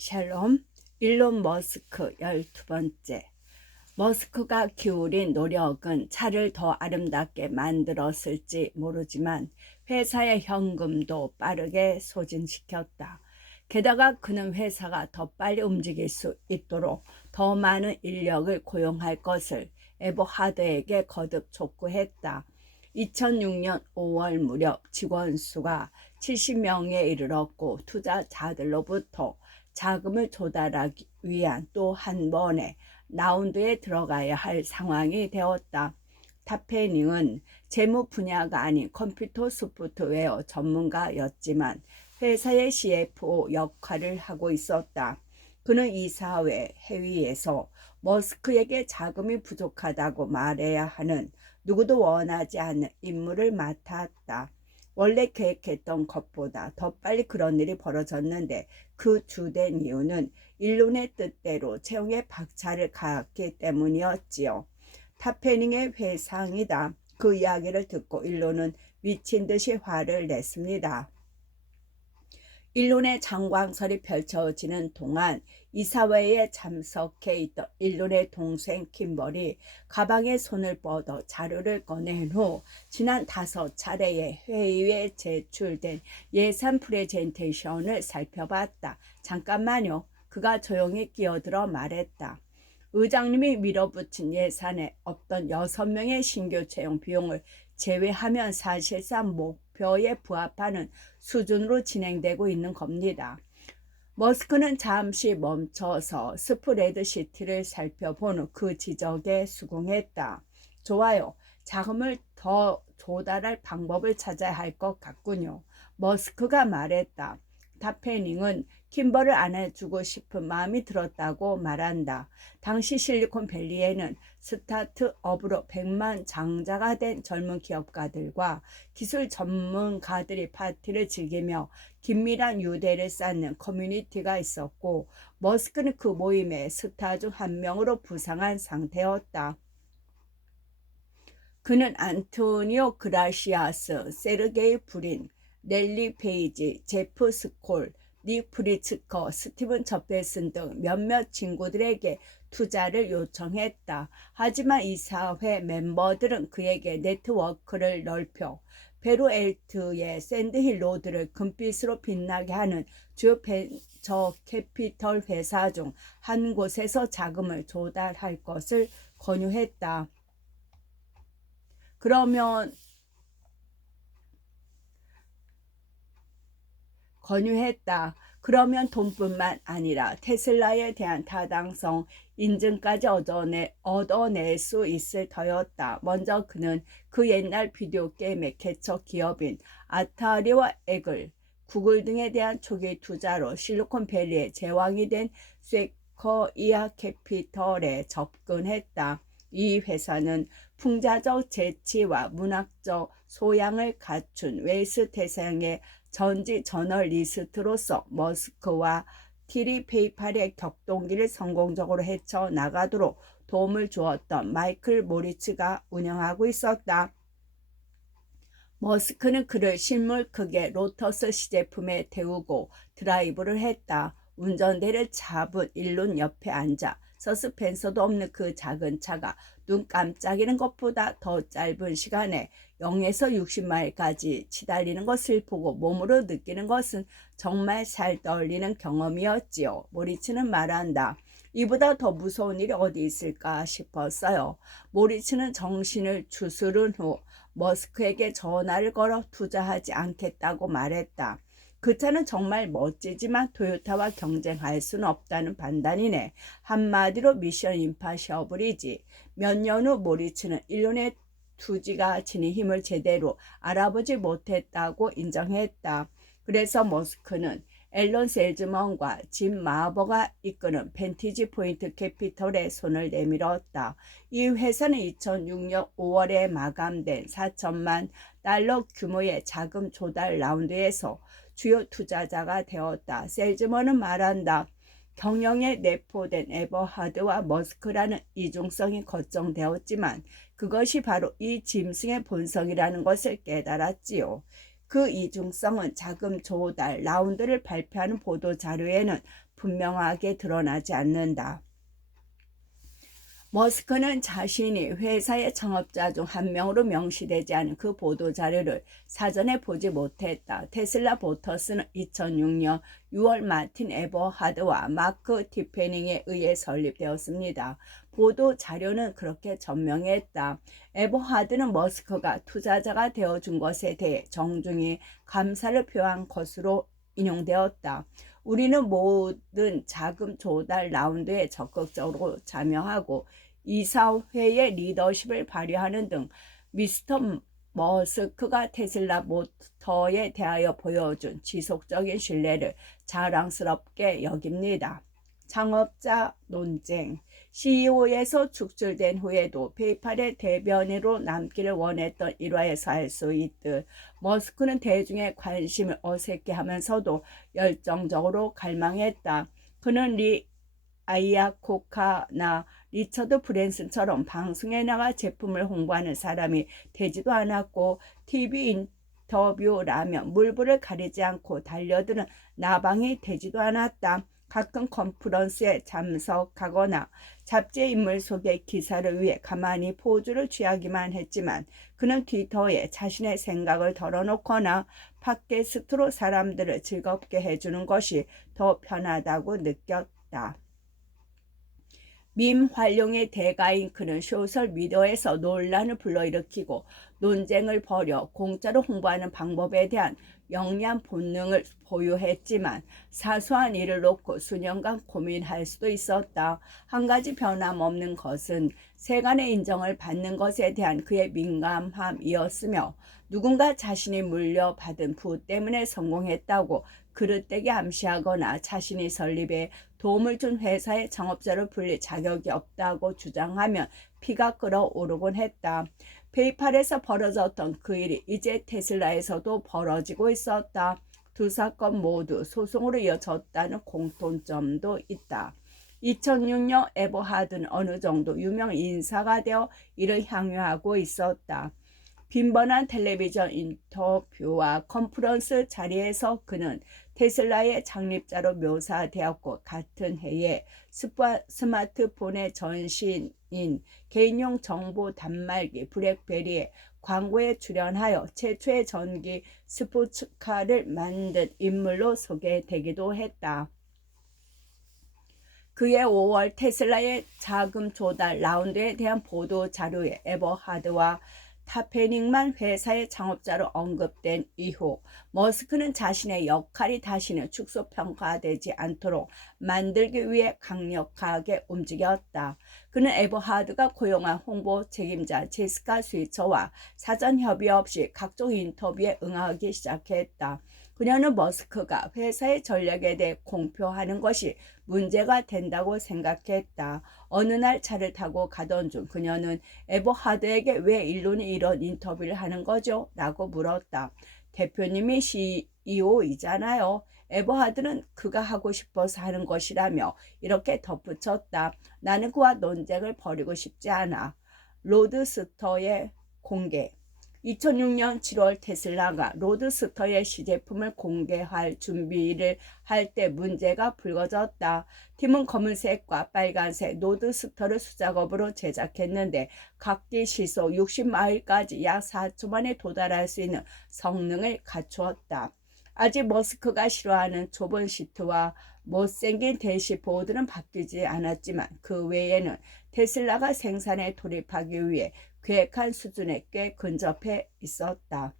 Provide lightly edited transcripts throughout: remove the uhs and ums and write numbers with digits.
샬롬, 일론 머스크 12번째. 머스크가 기울인 노력은 차를 더 아름답게 만들었을지 모르지만 회사의 현금도 빠르게 소진시켰다. 게다가 그는 회사가 더 빨리 움직일 수 있도록 더 많은 인력을 고용할 것을 에버하드에게 거듭 촉구했다. 2006년 5월 무렵 직원 수가 70명에 이르렀고 투자자들로부터 자금을 조달하기 위한 또 한 번의 라운드에 들어가야 할 상황이 되었다. 타페닝은 재무 분야가 아닌 컴퓨터 소프트웨어 전문가였지만 회사의 CFO 역할을 하고 있었다. 그는 이사회 회의에서 머스크에게 자금이 부족하다고 말해야 하는 누구도 원하지 않는 임무를 맡았다. 원래 계획했던 것보다 더 빨리 그런 일이 벌어졌는데 그 주된 이유는 일론의 뜻대로 채용에 박차를 가했기 때문이었지요. 타페닝의 회상이다. 그 이야기를 듣고 일론은 미친 듯이 화를 냈습니다. 일론의 장광설이 펼쳐지는 동안 이사회에 참석해 있던 일론의 동생 킴벌이 가방에 손을 뻗어 자료를 꺼낸 후 지난 5차례의 회의에 제출된 예산 프레젠테이션을 살펴봤다. 잠깐만요. 그가 조용히 끼어들어 말했다. 의장님이 밀어붙인 예산에 없던 6명의 신규 채용 비용을 제외하면 사실상 목표에 부합하는 수준으로 진행되고 있는 겁니다. 머스크는 잠시 멈춰서 스프레드시트를 살펴본 후 그 지적에 수긍했다. 좋아요. 자금을 더 조달할 방법을 찾아야 할 것 같군요. 머스크가 말했다. 타페닝은 킴벌을 안아주고 싶은 마음이 들었다고 말한다. 당시 실리콘밸리에는 스타트업으로 100만 장자가 된 젊은 기업가들과 기술 전문가들이 파티를 즐기며 긴밀한 유대를 쌓는 커뮤니티가 있었고 머스크는 그 모임의 스타 중 한 명으로 부상한 상태였다. 그는 안토니오 그라시아스, 세르게이 브린, 렐리 페이지, 제프 스콜, 닉 프리츠커, 스티븐 저페슨 등 몇몇 친구들에게 투자를 요청했다. 하지만 이사회 멤버들은 그에게 네트워크를 넓혀 베루엘트의 샌드힐 로드를 금빛으로 빛나게 하는 주요 벤처 캐피털 회사 중 한 곳에서 자금을 조달할 것을 권유했다. 그러면 돈뿐만 아니라 테슬라에 대한 타당성 인증까지 얻어낼 수 있을 터였다. 먼저 그는 그 옛날 비디오 게임의 개척 기업인 아타리와 애글, 구글 등에 대한 초기 투자로 실리콘밸리의 제왕이 된 세쿼이아 캐피털에 접근했다. 이 회사는 풍자적 재치와 문학적 소양을 갖춘 웨일스 태생의 전지 저널리스트로서 머스크와 티리 페이팔의 격동기를 성공적으로 헤쳐나가도록 도움을 주었던 마이클 모리츠가 운영하고 있었다. 머스크는 그를 실물 크기의 로터스 시제품에 태우고 드라이브를 했다. 운전대를 잡은 일론 옆에 앉아 서스펜서도 없는 그 작은 차가 눈 깜짝이는 것보다 더 짧은 시간에 0에서 60마일까지 치달리는 것을 보고 몸으로 느끼는 것은 정말 살 떨리는 경험이었지요. 모리츠는 말한다. 이보다 더 무서운 일이 어디 있을까 싶었어요. 모리츠는 정신을 추스른 후 머스크에게 전화를 걸어 투자하지 않겠다고 말했다. 그 차는 정말 멋지지만 토요타와 경쟁할 수는 없다는 판단이네. 한마디로 미션 임파셔블이지. 몇 년 후 모리츠는 일론의 투지가 지닌 힘을 제대로 알아보지 못했다고 인정했다. 그래서 머스크는 앨런 셀즈먼과 짐 마버가 이끄는 벤티지 포인트 캐피털에 손을 내밀었다. 이 회사는 2006년 5월에 마감된 4천만 달러 규모의 자금 조달 라운드에서 주요 투자자가 되었다. 셀즈먼은 말한다. 경영에 내포된 에버하드와 머스크라는 이중성이 걱정되었지만 그것이 바로 이 짐승의 본성이라는 것을 깨달았지요. 그 이중성은 자금 조달 라운드를 발표하는 보도자료에는 분명하게 드러나지 않는다. 머스크는 자신이 회사의 창업자 중 한 명으로 명시되지 않은 그 보도자료를 사전에 보지 못했다. 테슬라 보터스는 2006년 6월 마틴 에버하드와 마크 티페닝에 의해 설립되었습니다. 보도자료는 그렇게 전명했다. 에버하드는 머스크가 투자자가 되어준 것에 대해 정중히 감사를 표한 것으로 인용되었다. 우리는 모든 자금 조달 라운드에 적극적으로 참여하고 이사회의 리더십을 발휘하는 등 미스터 머스크가 테슬라 모터에 대하여 보여준 지속적인 신뢰를 자랑스럽게 여깁니다. 창업자 논쟁. CEO에서 축출된 후에도 페이팔의 대변인으로 남기를 원했던 일화에서 알 수 있듯 머스크는 대중의 관심을 어색해 하면서도 열정적으로 갈망했다. 그는 리 아이아코카나 리처드 브랜슨처럼 방송에 나가 제품을 홍보하는 사람이 되지도 않았고 TV 인터뷰라면 물불을 가리지 않고 달려드는 나방이 되지도 않았다. 가끔 컨퍼런스에 참석하거나 잡지의 인물 소개 기사를 위해 가만히 포즈를 취하기만 했지만 그는 트위터에 자신의 생각을 덜어놓거나 팟캐스트로 사람들을 즐겁게 해주는 것이 더 편하다고 느꼈다. 밈 활용의 대가인 그는 소셜미디어에서 논란을 불러일으키고 논쟁을 벌여 공짜로 홍보하는 방법에 대한 영리한 본능을 보유했지만 사소한 일을 놓고 수년간 고민할 수도 있었다. 한 가지 변함없는 것은 세간의 인정을 받는 것에 대한 그의 민감함이었으며 누군가 자신이 물려받은 부 때문에 성공했다고 그릇되게 암시하거나 자신이 설립에 도움을 준 회사의 창업자로 불릴 자격이 없다고 주장하면 피가 끓어오르곤 했다. 페이팔에서 벌어졌던 그 일이 이제 테슬라에서도 벌어지고 있었다. 두 사건 모두 소송으로 이어졌다는 공통점도 있다. 2006년 에버하드는 어느 정도 유명 인사가 되어 이를 향유하고 있었다. 빈번한 텔레비전 인터뷰와 컨퍼런스 자리에서 그는 테슬라의 창립자로 묘사되었고 같은 해에 스마트폰의 전신인 개인용 정보 단말기 블랙베리의 광고에 출연하여 최초의 전기 스포츠카를 만든 인물로 소개되기도 했다. 그해 5월 테슬라의 자금 조달 라운드에 대한 보도 자료에 에버하드와 타페닝만 회사의 창업자로 언급된 이후 머스크는 자신의 역할이 다시는 축소평가되지 않도록 만들기 위해 강력하게 움직였다. 그는 에버하드가 고용한 홍보 책임자 제시카 스위처와 사전 협의 없이 각종 인터뷰에 응하기 시작했다. 그녀는 머스크가 회사의 전략에 대해 공표하는 것이 문제가 된다고 생각했다. 어느 날 차를 타고 가던 중 그녀는 에버하드에게 왜 일론이 이런 인터뷰를 하는 거죠? 라고 물었다. 대표님이 CEO이잖아요. 에버하드는 그가 하고 싶어서 하는 것이라며 이렇게 덧붙였다. 나는 그와 논쟁을 벌이고 싶지 않아. 로드스터의 공개. 2006년 7월 테슬라가 로드스터의 시제품을 공개할 준비를 할 때 문제가 불거졌다. 팀은 검은색과 빨간색 로드스터를 수작업으로 제작했는데 각기 시속 60마일까지 약 4초 만에 도달할 수 있는 성능을 갖추었다. 아직 머스크가 싫어하는 좁은 시트와 못생긴 대시보드는 바뀌지 않았지만 그 외에는 테슬라가 생산에 돌입하기 위해 계획한 수준에 꽤 근접해 있었다.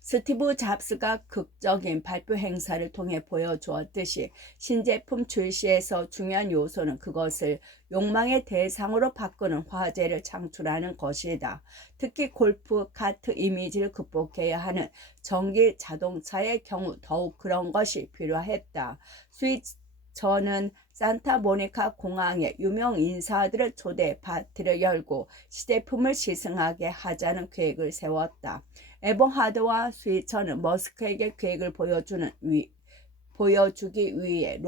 스티브 잡스가 극적인 발표 행사를 통해 보여주었듯이 신제품 출시에서 중요한 요소는 그것을 욕망의 대상으로 바꾸는 화제를 창출하는 것이다. 특히 골프 카트 이미지를 극복해야 하는 전기 자동차의 경우 더욱 그런 것이 필요했다. 스위처는 산타모니카 공항에 유명 인사들을 초대 파티를 열고 시제품을 시승하게 하자는 계획을 세웠다. 에버하드와 스위처는 머스크에게 계획을 보여주기 위해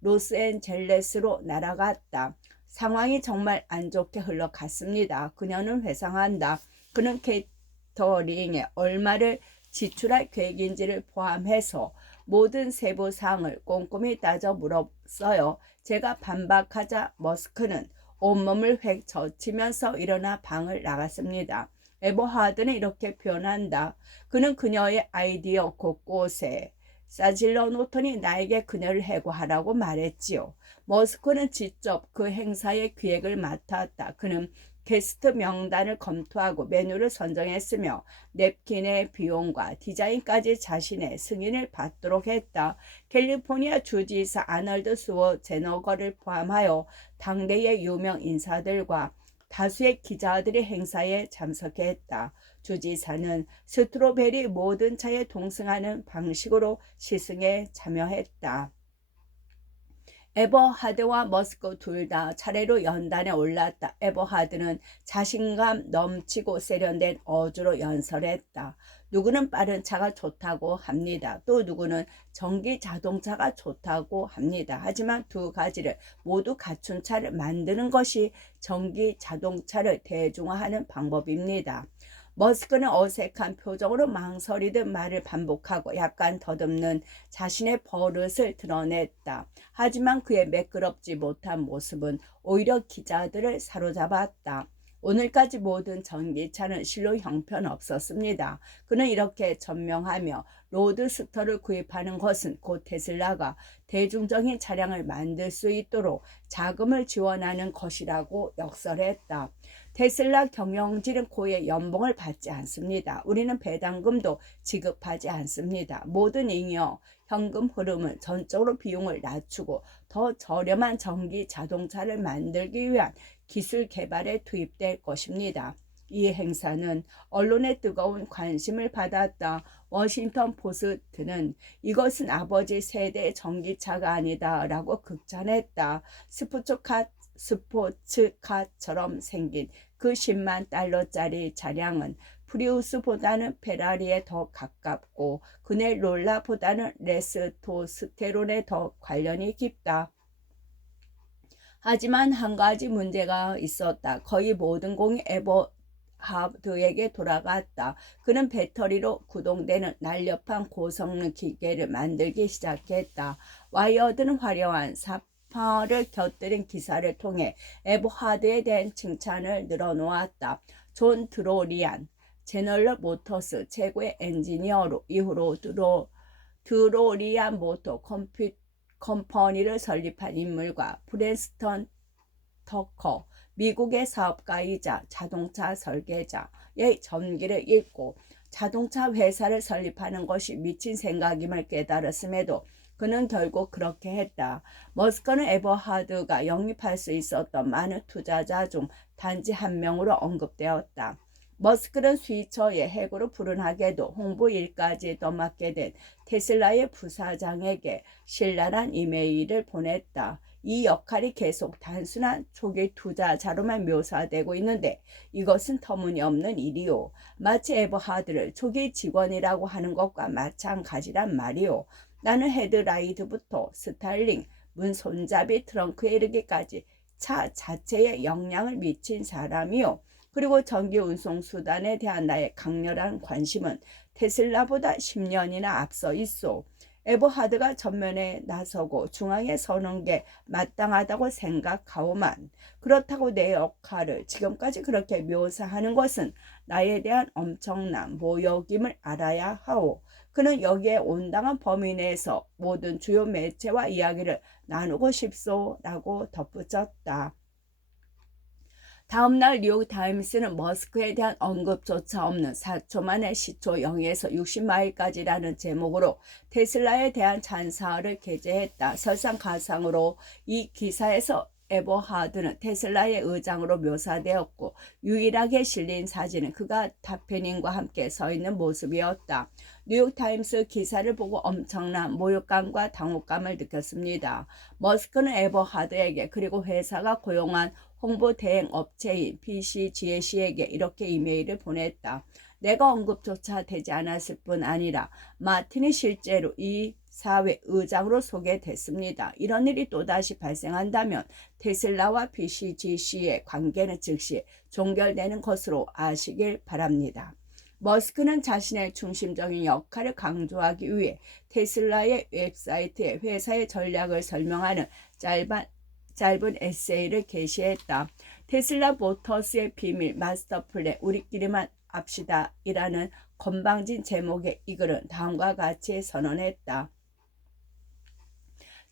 로스앤젤레스로 날아갔다. 상황이 정말 안 좋게 흘러갔습니다. 그녀는 회상한다. 그는 배터링에 얼마를 지출할 계획인지를 포함해서 모든 세부 사항을 꼼꼼히 따져 물었어요. 제가 반박하자 머스크는 온몸을 획 젖히면서 일어나 방을 나갔습니다. 에버하드는 이렇게 표현한다. 그는 그녀의 아이디어 곳곳에 싸질러 놓더니 나에게 그녀를 해고하라고 말했지요. 머스크는 직접 그 행사의 기획을 맡았다. 그는 게스트 명단을 검토하고 메뉴를 선정했으며 냅킨의 비용과 디자인까지 자신의 승인을 받도록 했다. 캘리포니아 주지사 아널드 스워제너거를 포함하여 당대의 유명 인사들과 다수의 기자들이 행사에 참석했다. 주지사는 스트로베리 모든 차에 동승하는 방식으로 시승에 참여했다. 에버하드와 머스크 둘 다 차례로 연단에 올랐다. 에버하드는 자신감 넘치고 세련된 어조로 연설했다. 누구는 빠른 차가 좋다고 합니다. 또 누구는 전기 자동차가 좋다고 합니다. 하지만 두 가지를 모두 갖춘 차를 만드는 것이 전기 자동차를 대중화하는 방법입니다. 머스크는 어색한 표정으로 망설이듯 말을 반복하고 약간 더듬는 자신의 버릇을 드러냈다. 하지만 그의 매끄럽지 못한 모습은 오히려 기자들을 사로잡았다. 오늘까지 모든 전기차는 실로 형편없었습니다. 그는 이렇게 전명하며 로드스터를 구입하는 것은 곧 테슬라가 대중적인 차량을 만들 수 있도록 자금을 지원하는 것이라고 역설했다. 테슬라 경영진은 고의 연봉을 받지 않습니다. 우리는 배당금도 지급하지 않습니다. 모든 잉여 현금 흐름은 전적으로 비용을 낮추고 더 저렴한 전기 자동차를 만들기 위한 기술 개발에 투입될 것입니다. 이 행사는 언론의 뜨거운 관심을 받았다. 워싱턴 포스트는 이것은 아버지 세대의 전기차가 아니다 라고 극찬했다. 스포츠카처럼 생긴 그 10만 달러짜리 차량은 프리우스보다는 페라리에 더 가깝고 그네 롤라보다는 레스토스테론에 더 관련이 깊다. 하지만 한 가지 문제가 있었다. 거의 모든 공이 에버하드에게 돌아갔다. 그는 배터리로 구동되는 날렵한 고성능 기계를 만들기 시작했다. 와이어드는 화려한 사파를 곁들인 기사를 통해 에버하드에 대한 칭찬을 늘어놓았다. 존 드로리안 제너럴 모터스 최고의 엔지니어로 이후로 드로리안 모터 컴퍼니를 설립한 인물과 프랜스턴 터커 미국의 사업가이자 자동차 설계자의 전기를 읽고 자동차 회사를 설립하는 것이 미친 생각임을 깨달았음에도 그는 결국 그렇게 했다. 머스크는 에버하드가 영입할 수 있었던 많은 투자자 중 단지 한 명으로 언급되었다. 머스크는 스위처의 해고로 불운하게도 홍보 일까지 떠맡게 된 테슬라의 부사장에게 신랄한 이메일을 보냈다. 이 역할이 계속 단순한 초기 투자자로만 묘사되고 있는데 이것은 터무니없는 일이요. 마치 에버하드를 초기 직원이라고 하는 것과 마찬가지란 말이요. 나는 헤드라이트부터 스타일링, 문 손잡이 트렁크에 이르기까지 차 자체에 영향을 미친 사람이요. 그리고 전기 운송 수단에 대한 나의 강렬한 관심은 테슬라보다 10년이나 앞서 있어. 에버하드가 전면에 나서고 중앙에 서는 게 마땅하다고 생각하오만 그렇다고 내 역할을 지금까지 그렇게 묘사하는 것은 나에 대한 엄청난 모욕임을 알아야 하오. 그는 여기에 온당한 범위 내에서 모든 주요 매체와 이야기를 나누고 싶소라고 덧붙였다. 다음날 뉴욕타임스는 머스크에 대한 언급조차 없는 4초 만에 시초 0에서 60마일까지라는 제목으로 테슬라에 대한 찬사를 게재했다. 설상가상으로 이 기사에서 에버하드는 테슬라의 의장으로 묘사되었고 유일하게 실린 사진은 그가 타페닝과 함께 서 있는 모습이었다. 뉴욕타임스 기사를 보고 엄청난 모욕감과 당혹감을 느꼈습니다. 머스크는 에버하드에게 그리고 회사가 고용한 홍보 대행 업체인 PCGAC에게 이렇게 이메일을 보냈다. 내가 언급조차 되지 않았을 뿐 아니라 마틴이 실제로 이 사회 의장으로 소개됐습니다. 이런 일이 또다시 발생한다면 테슬라와 PCGC의 관계는 즉시 종결되는 것으로 아시길 바랍니다. 머스크는 자신의 중심적인 역할을 강조하기 위해 테슬라의 웹사이트에 회사의 전략을 설명하는 짧은 에세이를 게시했다. 테슬라 모터스의 비밀 마스터 플랜 우리끼리만 합시다 이라는 건방진 제목의 이 글은 다음과 같이 선언했다.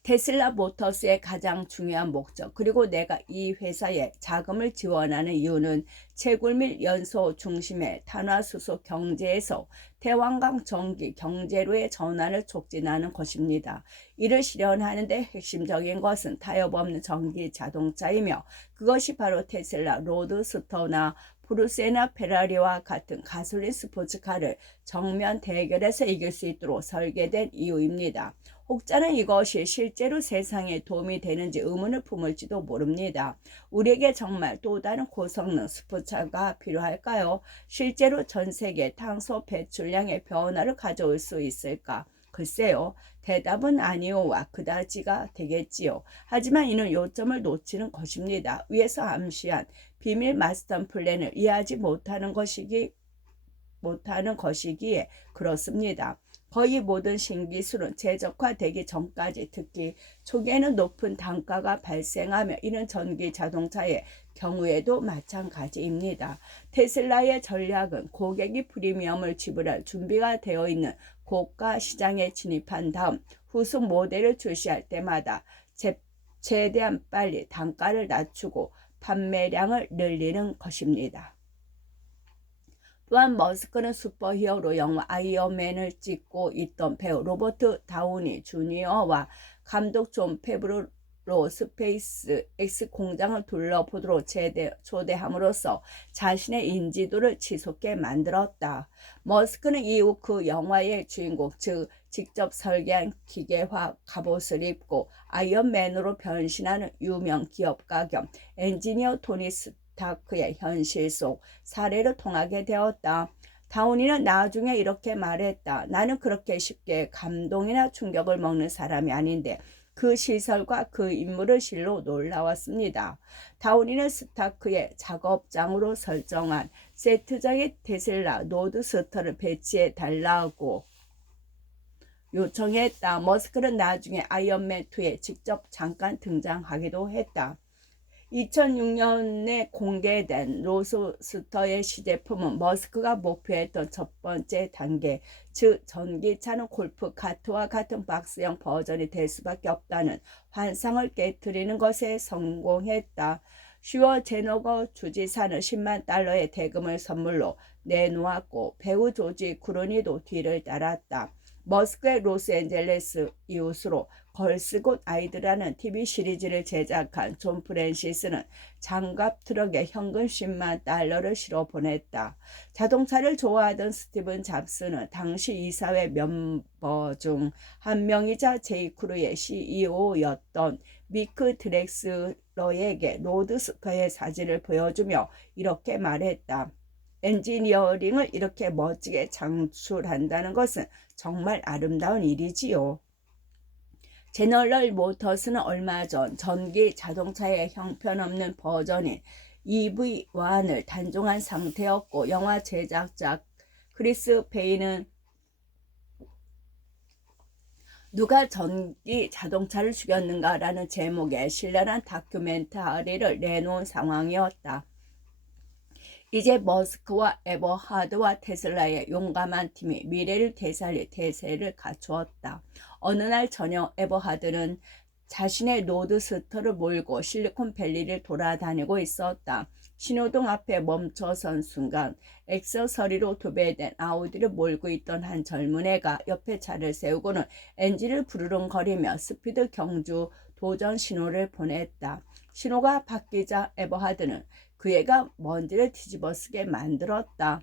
테슬라 모터스의 가장 중요한 목적, 그리고 내가 이 회사에 자금을 지원하는 이유는 채굴 연소 중심의 탄화수소 경제에서 태양광 전기 경제로의 전환을 촉진하는 것입니다. 이를 실현하는 데 핵심적인 것은 타협 없는 전기 자동차이며 그것이 바로 테슬라 로드스터나 포르쉐나 페라리와 같은 가솔린 스포츠카를 정면 대결해서 이길 수 있도록 설계된 이유입니다. 혹자는 이것이 실제로 세상에 도움이 되는지 의문을 품을지도 모릅니다. 우리에게 정말 또 다른 고성능 스포츠카가 필요할까요? 실제로 전 세계 탄소 배출량의 변화를 가져올 수 있을까? 글쎄요. 대답은 아니오와 그다지가 되겠지요. 하지만 이는 요점을 놓치는 것입니다. 위에서 암시한 비밀 마스터 플랜을 이해하지 못하는 것이기에 그렇습니다. 거의 모든 신기술은 최적화되기 전까지, 특히 초기에는 높은 단가가 발생하며 이는 전기 자동차의 경우에도 마찬가지입니다. 테슬라의 전략은 고객이 프리미엄을 지불할 준비가 되어 있는 고가 시장에 진입한 다음 후속 모델을 출시할 때마다 최대한 빨리 단가를 낮추고 판매량을 늘리는 것입니다. 또한 머스크는 슈퍼히어로 영화 아이언맨을 찍고 있던 배우 로버트 다우니 주니어와 감독 존 페브로 스페이스 X 공장을 둘러보도록 초대함으로써 자신의 인지도를 치솟게 만들었다. 머스크는 이후 그 영화의 주인공, 즉 직접 설계한 기계화 갑옷을 입고 아이언맨으로 변신하는 유명 기업가 겸 엔지니어 토니 스타크의 현실 속 사례를 통하게 되었다. 다우니는 나중에 이렇게 말했다. 나는 그렇게 쉽게 감동이나 충격을 먹는 사람이 아닌데 그 시설과 그 인물을 실로 놀라웠습니다. 다우니는 스타크의 작업장으로 설정한 세트장에 테슬라 로드스터를 배치해 달라고 요청했다. 머스크는 나중에 아이언맨2에 직접 잠깐 등장하기도 했다. 2006년에 공개된 로드스터의 시제품은 머스크가 목표했던 첫 번째 단계, 즉 전기차는 골프 카트와 같은 박스형 버전이 될 수밖에 없다는 환상을 깨트리는 것에 성공했다. 슈워제너거 주지사는 $100,000의 대금을 선물로 내놓았고 배우 조지 클루니도 뒤를 따랐다. 머스크의 로스앤젤레스 이웃으로 걸스곳 아이드라는 TV 시리즈를 제작한 존 프랜시스는 장갑 트럭에 현금 $100,000를 실어 보냈다. 자동차를 좋아하던 스티븐 잡스는 당시 이사회 멤버 중 한 명이자 제이크루의 CEO였던 미크 드렉슬러에게 로드스터의 사진을 보여주며 이렇게 말했다. 엔지니어링을 이렇게 멋지게 창출한다는 것은 정말 아름다운 일이지요. 제너럴 모터스는 얼마 전 전기 자동차의 형편없는 버전인 EV1을 단종한 상태였고 영화 제작자 크리스 페인은 누가 전기 자동차를 죽였는가 라는 제목의 신랄한 다큐멘터리를 내놓은 상황이었다. 이제 머스크와 에버하드와 테슬라의 용감한 팀이 미래를 되살릴 태세를 갖추었다. 어느 날 저녁 에버하드는 자신의 로드스터를 몰고 실리콘밸리를 돌아다니고 있었다. 신호등 앞에 멈춰선 순간 액세서리로 도배된 아우디를 몰고 있던 한 젊은 애가 옆에 차를 세우고는 엔진을 부르릉거리며 스피드 경주 도전 신호를 보냈다. 신호가 바뀌자 에버하드는 그 애가 먼지를 뒤집어쓰게 만들었다.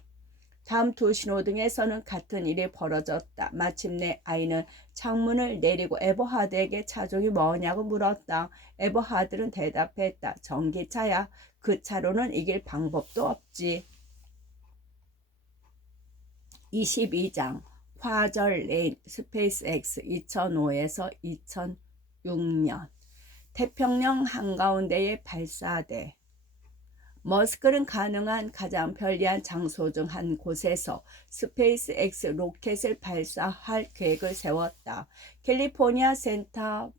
다음 두 신호등에서는 같은 일이 벌어졌다. 마침내 아이는 창문을 내리고 에버하드에게 차종이 뭐냐고 물었다. 에버하드는 대답했다. 전기차야. 그 차로는 이길 방법도 없지. 22장 화절 레인 스페이스X 2005에서 2006년 태평양 한가운데의 발사대. 머스크는 가능한 가장 편리한 장소 중 한 곳에서 스페이스X 로켓을 발사할 계획을 세웠다. 캘리포니아 센타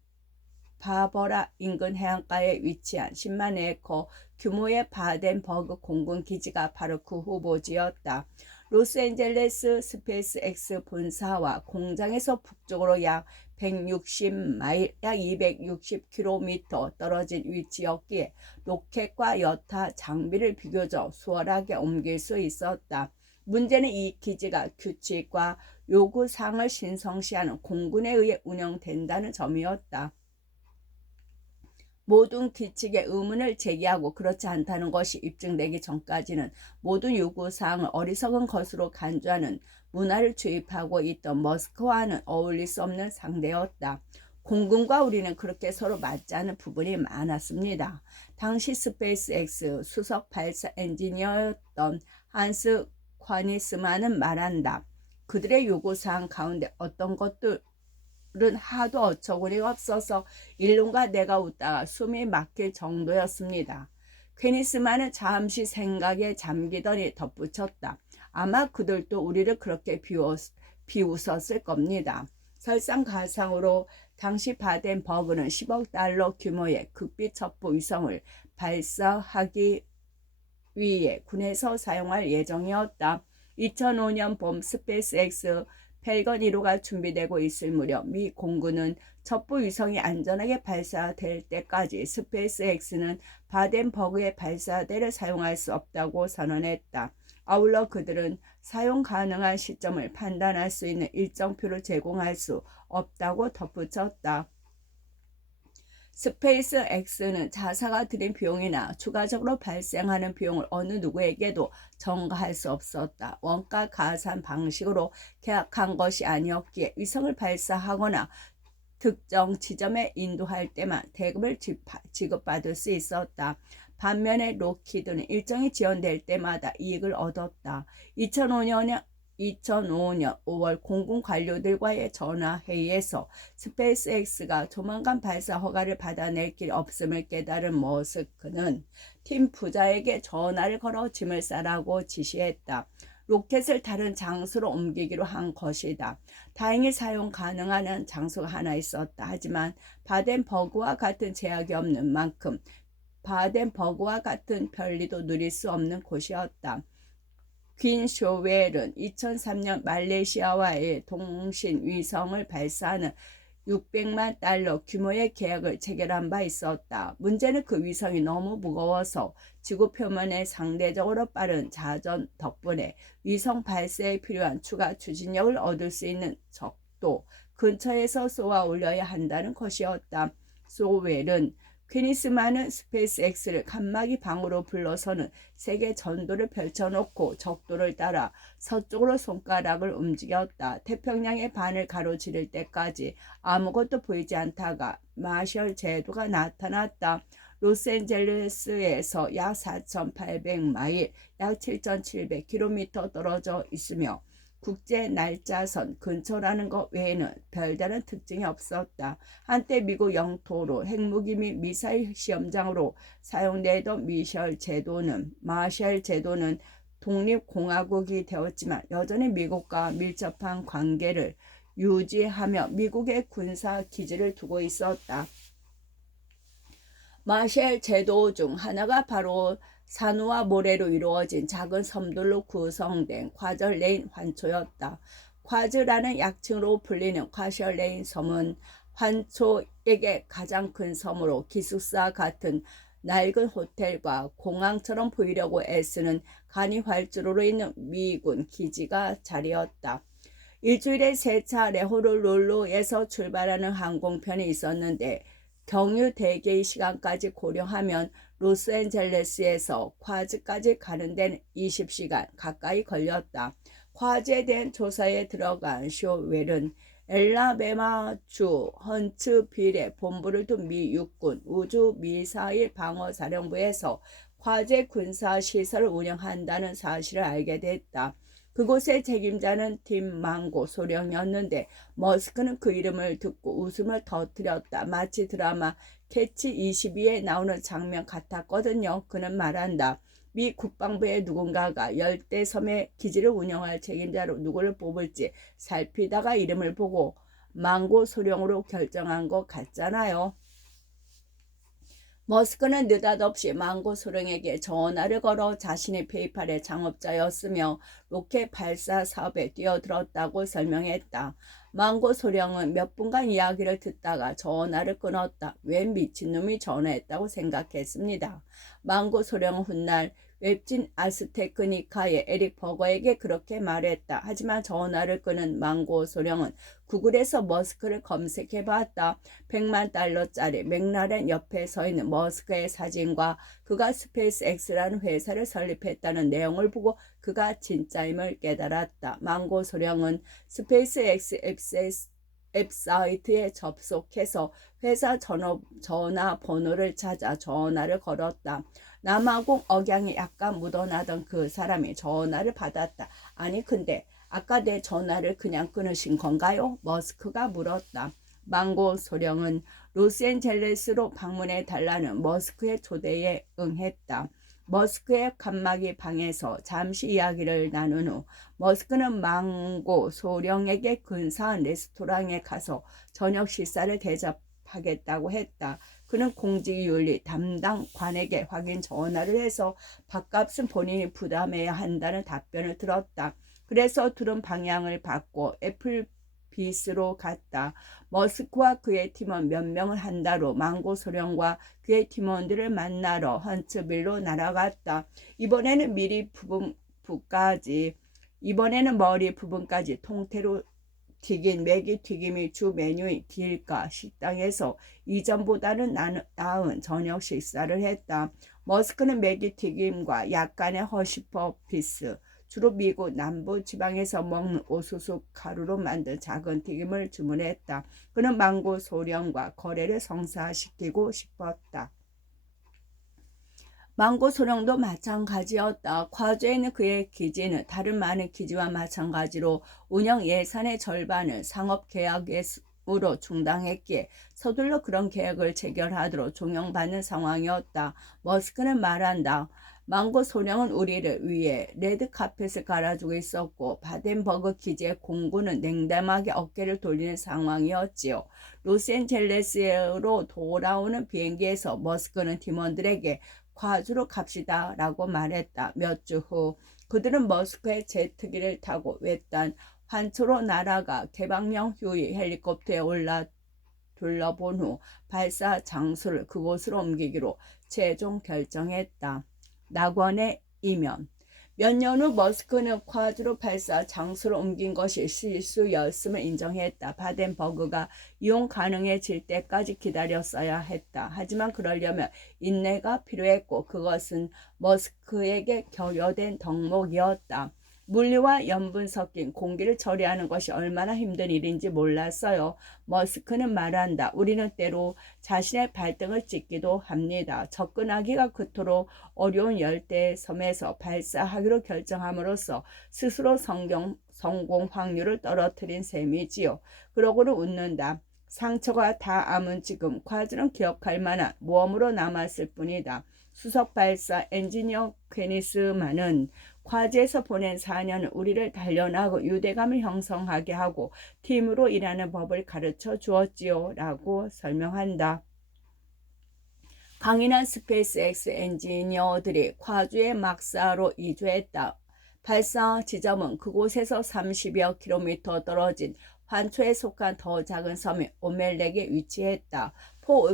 바버라 인근 해안가에 위치한 10만 에이커 규모의 바덴버그 공군 기지가 바로 그 후보지였다. 로스앤젤레스 스페이스X 본사와 공장에서 북쪽으로 약 160마일, 약 260km 떨어진 위치였기에 로켓과 여타 장비를 비교적 수월하게 옮길 수 있었다. 문제는 이 기지가 규칙과 요구사항을 신성시하는 공군에 의해 운영된다는 점이었다. 모든 규칙에 의문을 제기하고 그렇지 않다는 것이 입증되기 전까지는 모든 요구사항을 어리석은 것으로 간주하는 문화를 주입하고 있던 머스크와는 어울릴 수 없는 상대였다. 공군과 우리는 그렇게 서로 맞지 않는 부분이 많았습니다. 당시 스페이스X 수석 발사 엔지니어였던 한스 콰니스만은 말한다. 그들의 요구사항 가운데 어떤 것들은 하도 어처구니가 없어서 일론과 내가 웃다가 숨이 막힐 정도였습니다. 퀘니스만은 잠시 생각에 잠기더니 덧붙였다. 아마 그들도 우리를 그렇게 비웃었을 겁니다. 설상가상으로 당시 바덴버그는 10억 달러 규모의 극비 첩보 위성을 발사하기 위해 군에서 사용할 예정이었다. 2005년 봄 스페이스X 펠건 1호가 준비되고 있을 무렵 미 공군은 첩보 위성이 안전하게 발사될 때까지 스페이스X는 바덴버그의 발사대를 사용할 수 없다고 선언했다. 아울러 그들은 사용 가능한 시점을 판단할 수 있는 일정표를 제공할 수 없다고 덧붙였다. 스페이스X는 자사가 들인 비용이나 추가적으로 발생하는 비용을 어느 누구에게도 전가할 수 없었다. 원가 가산 방식으로 계약한 것이 아니었기에 위성을 발사하거나 특정 지점에 인도할 때만 대금을 지급받을 수 있었다. 반면에 로키드는 일정이 지연될 때마다 이익을 얻었다. 2005년 5월 공군 관료들과의 전화회의에서 스페이스X가 조만간 발사 허가를 받아낼 길 없음을 깨달은 머스크는 팀 부자에게 전화를 걸어 짐을 싸라고 지시했다. 로켓을 다른 장소로 옮기기로 한 것이다. 다행히 사용 가능한 장소가 하나 있었다. 하지만 바덴버그와 같은 제약이 없는 만큼 바덴버그와 같은 편리도 누릴 수 없는 곳이었다. 퀸 쇼웰은 2003년 말레이시아와의 통신 위성을 발사하는 600만 달러 규모의 계약을 체결한 바 있었다. 문제는 그 위성이 너무 무거워서 지구 표면의 상대적으로 빠른 자전 덕분에 위성 발사에 필요한 추가 추진력을 얻을 수 있는 적도 근처에서 쏘아 올려야 한다는 것이었다. 쇼웰은 퀴니스만은 스페이스X를 칸막이 방으로 불러서는 세계 전도를 펼쳐놓고 적도를 따라 서쪽으로 손가락을 움직였다. 태평양의 반을 가로지를 때까지 아무것도 보이지 않다가 마셜 제도가 나타났다. 로스앤젤레스에서 약 4,800마일, 약 7,700km 떨어져 있으며 국제 날짜선 근처라는 것 외에는 별다른 특징이 없었다. 한때 미국 영토로 핵무기 및 미사일 시험장으로 사용되던 마셜 제도는 독립공화국이 되었지만 여전히 미국과 밀접한 관계를 유지하며 미국의 군사 기지를 두고 있었다. 마셜 제도 중 하나가 바로 산호와 모래로 이루어진 작은 섬들로 구성된 콰절레인 환초였다. 콰즈라는 약칭으로 불리는 콰셜레인 섬은 환초에게 가장 큰 섬으로 기숙사 같은 낡은 호텔과 공항처럼 보이려고 애쓰는 간이활주로로 있는 미군 기지가 자리였다. 일주일에 3차례 호놀룰루에서 출발하는 항공편이 있었는데 경유 대기 시간까지 고려하면 로스앤젤레스에서 콰즈까지 가는 데는 20시간 가까이 걸렸다. 콰즈에 대한 조사에 들어간 쇼웰은 엘라베마주 헌츠빌에 본부를 둔 미 육군 우주 미사일 방어 사령부에서 콰즈 군사 시설을 운영한다는 사실을 알게 됐다. 그곳의 책임자는 팀 망고 소령이었는데 머스크는 그 이름을 듣고 웃음을 터뜨렸다. 마치 드라마 캐치 22에 나오는 장면 같았거든요. 그는 말한다. 미 국방부의 누군가가 열대섬의 기지를 운영할 책임자로 누구를 뽑을지 살피다가 이름을 보고 망고 소령으로 결정한 것 같잖아요. 머스크는 느닷없이 망고 소령에게 전화를 걸어 자신이 페이팔의 창업자였으며 로켓 발사 사업에 뛰어들었다고 설명했다. 망고 소령은 몇 분간 이야기를 듣다가 전화를 끊었다. 웬 미친놈이 전화했다고 생각했습니다. 망고 소령은 훗날 웹진 아스테크니카의 에릭 버거에게 그렇게 말했다. 하지만 전화를 끊은 망고 소령은 구글에서 머스크를 검색해봤다. 100만 달러짜리 맥라렌 옆에 서 있는 머스크의 사진과 그가 스페이스X라는 회사를 설립했다는 내용을 보고 그가 진짜임을 깨달았다. 망고 소령은 스페이스X 웹사이트에 접속해서 회사 전화번호를 찾아 전화를 걸었다. 남아공 억양이 약간 묻어나던 그 사람이 전화를 받았다. 아니 근데 아까 내 전화를 그냥 끊으신 건가요? 머스크가 물었다. 망고 소령은 로스앤젤레스로 방문해 달라는 머스크의 초대에 응했다. 머스크의 칸막이 방에서 잠시 이야기를 나눈 후 머스크는 망고 소령에게 근사한 레스토랑에 가서 저녁 식사를 대접하겠다고 했다. 그는 공직윤리 담당 관에게 확인 전화를 해서 밥값은 본인이 부담해야 한다는 답변을 들었다. 그래서 둘은 방향을 바꿔 애플비스로 갔다. 머스크와 그의 팀원 몇 명을 한 달후 망고 소령과 그의 팀원들을 만나러 헌츠빌로 날아갔다. 이번에는 머리 부분까지 통째로 튀긴 메기 튀김이 주 메뉴인 길가 식당에서 이전보다는 나은 저녁 식사를 했다. 머스크는 메기 튀김과 약간의 허쉬퍼피스, 주로 미국 남부 지방에서 먹는 오수수 가루로 만든 작은 튀김을 주문했다. 그는 망고 소령과 거래를 성사시키고 싶었다. 망고 소령도 마찬가지였다. 콰주에 있는 그의 기지는 다른 많은 기지와 마찬가지로 운영 예산의 절반을 상업계약으로 충당했기에 서둘러 그런 계획을 체결하도록 종용받는 상황이었다. 머스크는 말한다. 망고 소령은 우리를 위해 레드카펫을 깔아주고 있었고 바덴버그 기지의 공군은 냉담하게 어깨를 돌리는 상황이었지요. 로스앤젤레스로 돌아오는 비행기에서 머스크는 팀원들에게 과주로 갑시다 라고 말했다. 몇 주 후 그들은 머스크의 제트기를 타고 외딴 환초로 날아가 개방형 휴이 헬리콥터에 올라 둘러본 후 발사 장소를 그곳으로 옮기기로 최종 결정했다. 낙원의 이면. 몇 년 후 머스크는 콰주로 발사 장소를 옮긴 것이 실수였음을 인정했다. 바덴버그가 이용 가능해질 때까지 기다렸어야 했다. 하지만 그러려면 인내가 필요했고 그것은 머스크에게 결여된 덕목이었다. 물리와 염분 섞인 공기를 처리하는 것이 얼마나 힘든 일인지 몰랐어요. 머스크는 말한다. 우리는 때로 자신의 발등을 찍기도 합니다. 접근하기가 그토록 어려운 열대섬에서 발사하기로 결정함으로써 스스로 성공 확률을 떨어뜨린 셈이지요. 그러고는 웃는다. 상처가 다 아문 지금 콰주는 기억할 만한 모험으로 남았을 뿐이다. 수석 발사 엔지니어 케니스만은 콰주에서 보낸 4년은 우리를 단련하고 유대감을 형성하게 하고 팀으로 일하는 법을 가르쳐 주었지요 라고 설명한다. 강인한 스페이스X 엔지니어들이 콰주의 막사로 이주했다. 발사 지점은 그곳에서 30여 킬로미터 떨어진 환초에 속한 더 작은 섬인 오멜렉에 위치했다. 포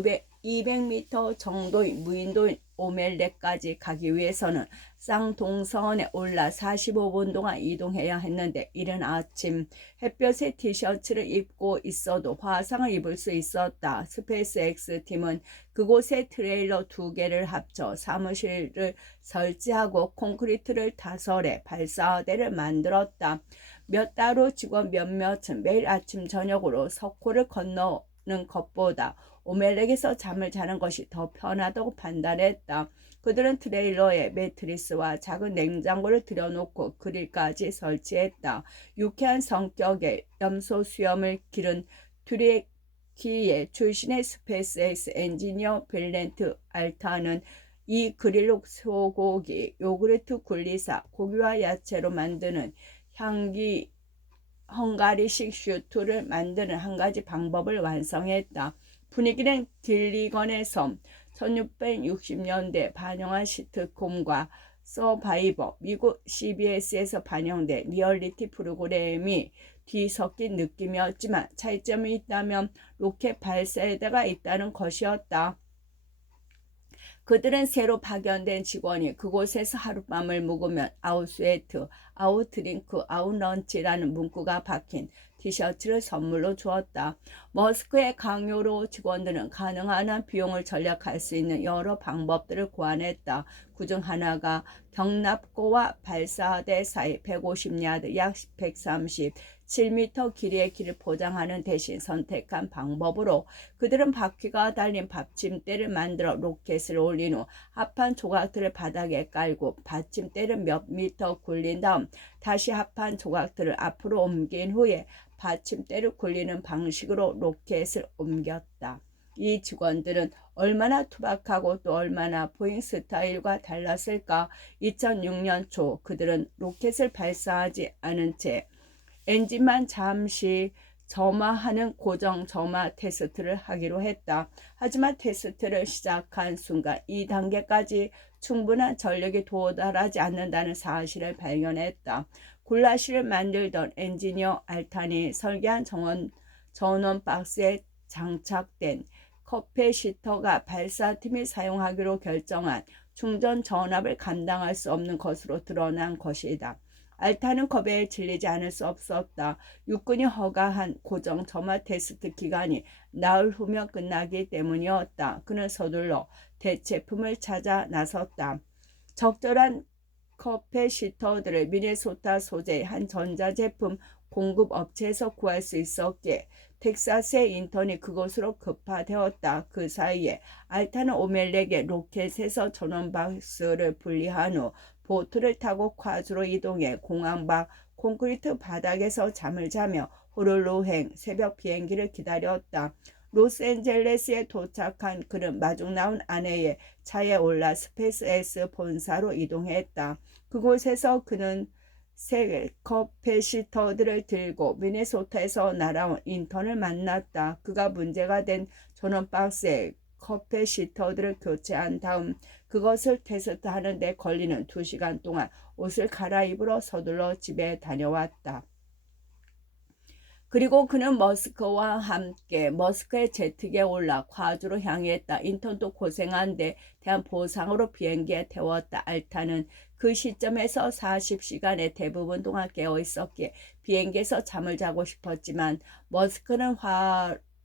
200m 정도의 무인도인 오멜렉까지 가기 위해서는 쌍동선에 올라 45분 동안 이동해야 했는데 이른 아침 햇볕에 티셔츠를 입고 있어도 화상을 입을 수 있었다. 스페이스X 팀은 그곳에 트레일러 2개를 합쳐 사무실을 설치하고 콘크리트를 타설해 발사대를 만들었다. 몇 달 후 직원 몇몇은 매일 아침 저녁으로 석호를 건너 것보다 오멜렉에서 잠을 자는 것이 더 편하다고 판단했다. 그들은 트레일러에 매트리스와 작은 냉장고를 들여놓고 그릴까지 설치했다. 유쾌한 성격의 염소 수염을 기른 튜레키의 출신의 스페이스X 엔지니어 벨렌트 알타는 이 그릴 소고기, 요구르트 굴리사, 고기와 야채로 만드는 헝가리식 슈트를 만드는 한 가지 방법을 완성했다. 분위기는 길리건의 섬, 1660년대 반영한 시트콤과 서바이버, 미국 CBS에서 반영된 리얼리티 프로그램이 뒤섞인 느낌이었지만 차이점이 있다면 로켓 발사에다가 있다는 것이었다. 그들은 새로 파견된 직원이 그곳에서 하룻밤을 묵으면 아웃스웨트, 아웃드링크, 아웃런치라는 문구가 박힌 티셔츠를 선물로 주었다. 머스크의 강요로 직원들은 가능한 한 비용을 절약할 수 있는 여러 방법들을 고안했다. 그중 하나가 경납고와 발사대 사이 150야드, 약 137m 길이의 길을 포장하는 대신 선택한 방법으로 그들은 바퀴가 달린 받침대를 만들어 로켓을 올린 후 합판 조각들을 바닥에 깔고 받침대를 몇 미터 굴린 다음 다시 합판 조각들을 앞으로 옮긴 후에 받침대를 굴리는 방식으로 로켓을 옮겼다. 이 직원들은 얼마나 투박하고 또 얼마나 보잉 스타일과 달랐을까. 2006년 초 그들은 로켓을 발사하지 않은 채 엔진만 잠시 점화하는 고정 점화 테스트를 하기로 했다. 하지만 테스트를 시작한 순간 2단계까지 충분한 전력이 도달하지 않는다는 사실을 발견했다. 굴라시를 만들던 엔지니어 알탄이 설계한 전원 박스에 장착된 커패시터가 발사팀이 사용하기로 결정한 충전 전압을 감당할 수 없는 것으로 드러난 것이다. 알타는 겁에 질리지 않을 수 없었다. 육군이 허가한 고정 점화 테스트 기간이 나흘 후면 끝나기 때문이었다. 그는 서둘러 대체품을 찾아 나섰다. 적절한 커패시터들을 미네소타 소재의 한 전자제품 공급 업체에서 구할 수 있었기에 텍사스의 인턴이 그곳으로 급파되었다. 그 사이에 알타는 오멜렉의 로켓에서 전원 박스를 분리한 후 보트를 타고 콰주로 이동해 공항 밖 콘크리트 바닥에서 잠을 자며 호롤로행 새벽 비행기를 기다렸다. 로스앤젤레스에 도착한 그는 마중 나온 아내의 차에 올라 스페이스X 본사로 이동했다. 그곳에서 그는 새 커패시터들을 들고 미네소타에서 날아온 인턴을 만났다. 그가 문제가 된 전원 박스에 커패시터들을 교체한 다음 그것을 테스트하는 데 걸리는 2시간 동안 옷을 갈아입으러 서둘러 집에 다녀왔다. 그리고 그는 머스크와 함께 머스크의 제트기에 올라 콰주로 향했다. 인턴도 고생한 데 대한 보상으로 비행기에 태웠다. 알타는 그 시점에서 40시간의 대부분 동안 깨어 있었기에 비행기에서 잠을 자고 싶었지만 머스크는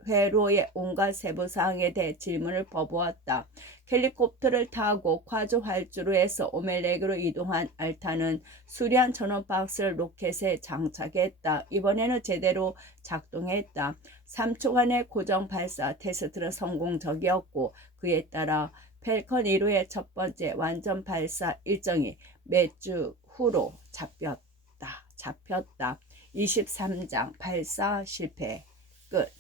회로의 온갖 세부사항에 대해 질문을 퍼부었다. 헬리콥터를 타고 콰주 활주로에서 오멜렉으로 이동한 알타는 수리한 전원 박스를 로켓에 장착했다. 이번에는 제대로 작동했다. 3초간의 고정 발사 테스트는 성공적이었고 그에 따라 펠컨 1호의 첫 번째 완전 발사 일정이 몇 주 후로 잡혔다. 23장 발사 실패 끝.